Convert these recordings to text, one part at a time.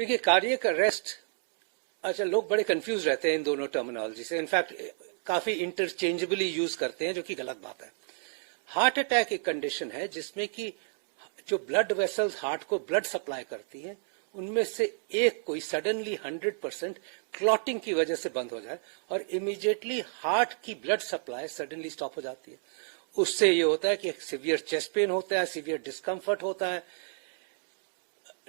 देखिए, cardiac arrest, अच्छा, लोग बड़े कंफ्यूज रहते हैं इन दोनों टर्मिनोलॉजी से। इनफैक्ट काफी इंटरचेंजेबली यूज करते हैं, जो कि गलत बात है। हार्ट अटैक एक कंडीशन है जिसमें कि जो ब्लड वेसल्स हार्ट को ब्लड सप्लाई करती हैं, उनमें से एक कोई सडनली 100% क्लॉटिंग की वजह से बंद हो जाए और इमीडिएटली हार्ट की ब्लड सप्लाई सडनली स्टॉप हो जाती है। उससे ये होता है कि सीवियर चेस्ट पेन होता है, सीवियर डिस्कम्फर्ट होता है,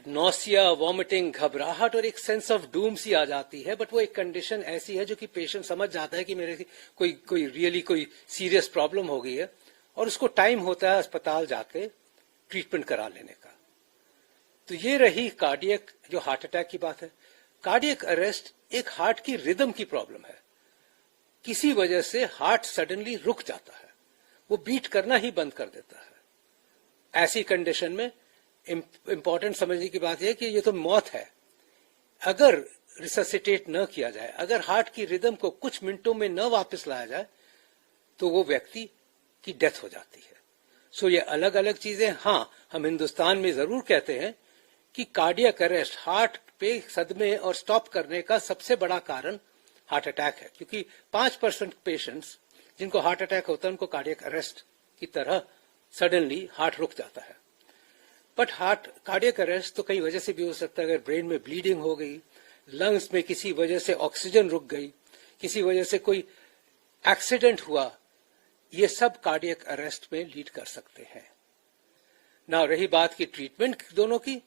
नॉसिया, वॉमिटिंग, घबराहट और एक सेंस ऑफ डूम सी आ जाती है। बट वो एक कंडीशन ऐसी है जो कि पेशेंट समझ जाता है कि मेरे कोई रियली कोई सीरियस प्रॉब्लम हो गई है, और उसको टाइम होता है अस्पताल जाके ट्रीटमेंट करा लेने का। तो ये रही कार्डियक जो हार्ट अटैक की बात है। कार्डियक अरेस्ट एक हार्ट की रिदम की प्रॉब्लम है। किसी वजह से हार्ट सडनली रुक जाता है, वो बीट करना ही बंद कर देता है। ऐसी कंडीशन में इंपॉर्टेंट समझने की बात यह कि ये तो मौत है। अगर रिससिटेट न किया जाए, अगर हार्ट की रिदम को कुछ मिनटों में न वापस लाया जाए, तो वो व्यक्ति की डेथ हो जाती है। सो ये अलग अलग चीजें। हाँ, हम हिंदुस्तान में जरूर कहते हैं कि कार्डियक अरेस्ट, हार्ट पे सदमे और स्टॉप करने का सबसे बड़ा कारण हार्ट अटैक है, क्योंकि 5% पेशेंट्स जिनको हार्ट अटैक होता है उनको कार्डियक अरेस्ट की तरह सडनली हार्ट रुक जाता है। बट हार्ट कार्डियक अरेस्ट तो कई वजह से भी हो सकता है। अगर ब्रेन में ब्लीडिंग हो गई, लंग्स में किसी वजह से ऑक्सीजन रुक गई, किसी वजह से कोई एक्सीडेंट हुआ, ये सब कार्डियक अरेस्ट में लीड कर सकते हैं। ना रही बात की ट्रीटमेंट दोनों की,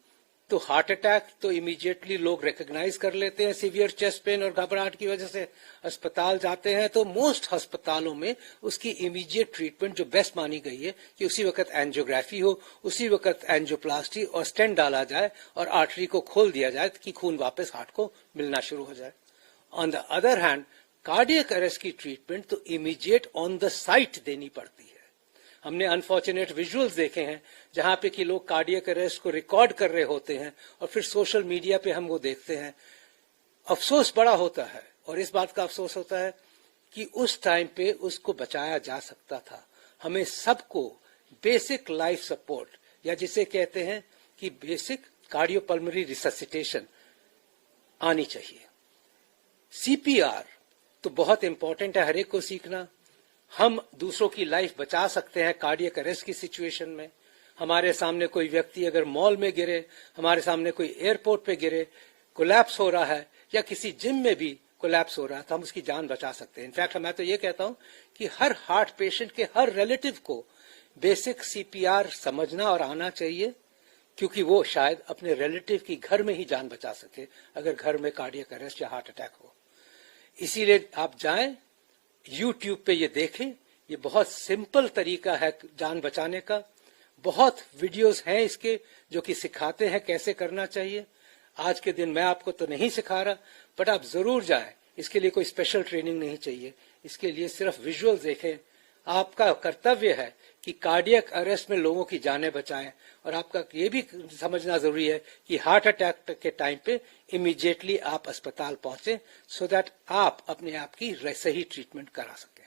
तो हार्ट अटैक तो इमीडिएटली लोग रिकॉग्नाइज कर लेते हैं, सीवियर चेस्ट पेन और घबराहट की वजह से अस्पताल जाते हैं। तो मोस्ट अस्पतालों में उसकी इमीडिएट ट्रीटमेंट जो बेस्ट मानी गई है कि उसी वक्त एंजियोग्राफी हो, उसी वक्त एंजियोप्लास्टी और स्टेंट डाला जाए और आर्टरी को खोल दिया जाए कि खून वापस हार्ट को मिलना शुरू हो जाए। On the other hand, cardiac arrest की ट्रीटमेंट तो इमीडिएट ऑन द साइट देनी पड़ती है। हमने अनफॉर्चुनेट विजुअल्स देखे हैं जहां पे कि लोग कार्डियक अरेस्ट को रिकॉर्ड कर रहे होते हैं और फिर सोशल मीडिया पे हम वो देखते हैं। अफसोस बड़ा होता है, और इस बात का अफसोस होता है कि उस टाइम पे उसको बचाया जा सकता था। हमें सबको बेसिक लाइफ सपोर्ट, या जिसे कहते हैं कि बेसिक कार्डियोपल्मोनरी रिससिटेशन आनी चाहिए। सीपीआर तो बहुत इंपॉर्टेंट है हर एक को सीखना। हम दूसरों की लाइफ बचा सकते हैं कार्डियक अरेस्ट की सिचुएशन में। हमारे सामने कोई व्यक्ति अगर मॉल में गिरे, हमारे सामने कोई एयरपोर्ट पे गिरे, कोलैप्स हो रहा है, या किसी जिम में भी कोलैप्स हो रहा है, तो हम उसकी जान बचा सकते हैं। इनफैक्ट मैं तो ये कहता हूं कि हर हार्ट पेशेंट के हर रिलेटिव को बेसिक सीपीआर समझना और आना चाहिए, क्योंकि वो शायद अपने रिलेटिव की घर में ही जान बचा सके अगर घर में कार्डियक अरेस्ट या हार्ट अटैक हो। इसीलिए आप जाएं, यूट्यूब पे ये देखें। ये बहुत सिंपल तरीका है जान बचाने का। बहुत वीडियोस हैं इसके जो कि सिखाते हैं कैसे करना चाहिए। आज के दिन मैं आपको तो नहीं सिखा रहा, बट आप जरूर जाएं। इसके लिए कोई स्पेशल ट्रेनिंग नहीं चाहिए, इसके लिए सिर्फ विजुअल देखें। आपका कर्तव्य है कि कार्डियक अरेस्ट में लोगों की जानें बचाएं, और आपका ये भी समझना जरूरी है कि हार्ट अटैक के टाइम पे इमीडिएटली आप अस्पताल पहुंचे, सो दैट आप अपने आप की सही ट्रीटमेंट करा सकें।